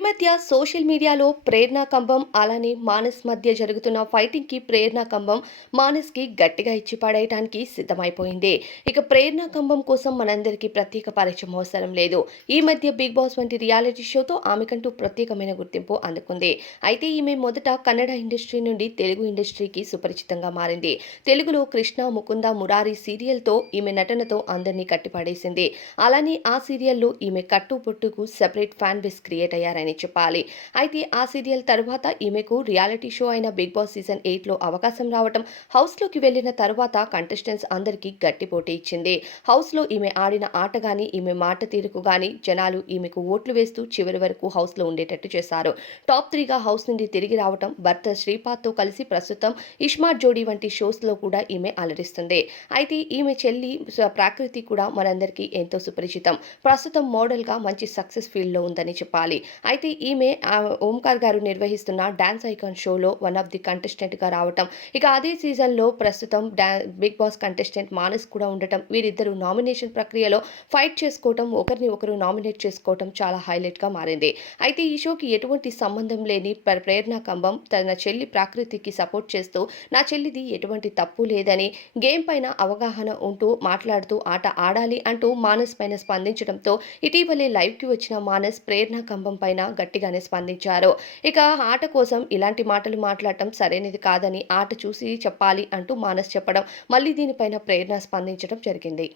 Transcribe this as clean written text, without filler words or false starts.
ఈ మధ్య సోషల్ మీడియాలో ప్రేరణ కంబం అలానే మానస్ మధ్య జరుగుతున్న ఫైటింగ్ కి ప్రేరణ కంబం మానస్ కి గట్టిగా ఇచ్చి పడేయడానికి సిద్ధమైపోయింది. ఇక ప్రేరణ కంబం కోసం మనందరికీ ప్రత్యేక పరిచయం అవసరం లేదు. ఈ మధ్య బిగ్ బాస్ వంటి రియాలిటీ షోతో ఆమెకంటూ ప్రత్యేకమైన గుర్తింపు అందుకుంది. అయితే ఈమె మొదట కన్నడ ఇండస్ట్రీ నుండి తెలుగు ఇండస్ట్రీకి సుపరిచితంగా మారింది. తెలుగులో కృష్ణ ముకుంద మురారి సీరియల్తో ఈమె నటనతో అందరినీ కట్టిపడేసింది. అలానే ఆ సీరియల్లో ఈమె కట్టుబొట్టుకు సెపరేట్ ఫ్యాన్ బేస్ క్రియేట్ అయ్యారని చెప్పాలి. అయితే ఆ సీరియల్ తరువాత ఈమెకు రియాలిటీ షో అయిన బిగ్ బాస్ సీజన్ 8లో అవకాశం రావటం, హౌస్‌లోకి వెళ్ళిన తరువాత కంటెస్టెంట్స్ అందరికీ గట్టి పోటీ ఇచ్చింది. హౌస్‌లో ఈమె ఆడిన ఆట గాని, ఈమె మాట తీరుకు గాని జనాలు ఈమెకు ఓట్లు వేస్తూ చివరి వరకు హౌస్‌లో ఉండేటట్టు చేశారు. టాప్ 3గా హౌస్ నుండి తిరిగి రావటం, భర్త శ్రీపాద్‌తో కలిసి ప్రస్తుతం ఇస్మార్ట్ జోడీ వంటి షోస్‌లో కూడా ఈమె అలరిస్తుంది. అయితే ఈమె చెల్లి ప్రాకృతి కూడా మనందరికీ ఎంతో సుపరిచితం. ప్రస్తుతం మోడల్‌గా మంచి సక్సెస్ ఫీల్డ్‌లో ఉందని చెప్పాలి. అయితే ఈమె ఓంకార్ గారు నిర్వహిస్తున్న డాన్స్ ఐకాన్ షోలో వన్ ఆఫ్ ది కంటెస్టెంట్‌గా రావటం, ఇక అదే సీజన్‌లో ప్రస్తుతం బిగ్ బాస్ కంటెస్టెంట్ మానస్ కూడా ఉండటం, వీరిద్దరూ నామినేషన్ ప్రక్రియలో ఫైట్ చేసుకోవటం, ఒకరిని ఒకరు నామినేట్ చేసుకోవటం చాలా హైలైట్‌గా మారింది. అయితే ఈ షోకి ఎటువంటి సంబంధం లేని ప్రేరణ కంబం తన చెల్లి ప్రాకృతికి సపోర్ట్ చేస్తూ, నా చెల్లిది ఎటువంటి తప్పు లేదని, గేమ్ పైన అవగాహన ఉంటూ మాట్లాడుతూ ఆట ఆడాలి అంటూ మానస్ పైన స్పందించడంతో ఇటీవలే లైవ్‌కి వచ్చిన మానస్ ప్రేరణ కంబం పైన గట్టిగానే స్పందించారు. ఇక ఆట కోసం ఇలాంటి మాటలు మాట్లాడటం సరైనది కాదని, ఆట చూసి చెప్పాలి అంటూ మానస్ చెప్పడం, మళ్ళీ దీనిపైన ప్రేరణ స్పందించడం జరిగింది.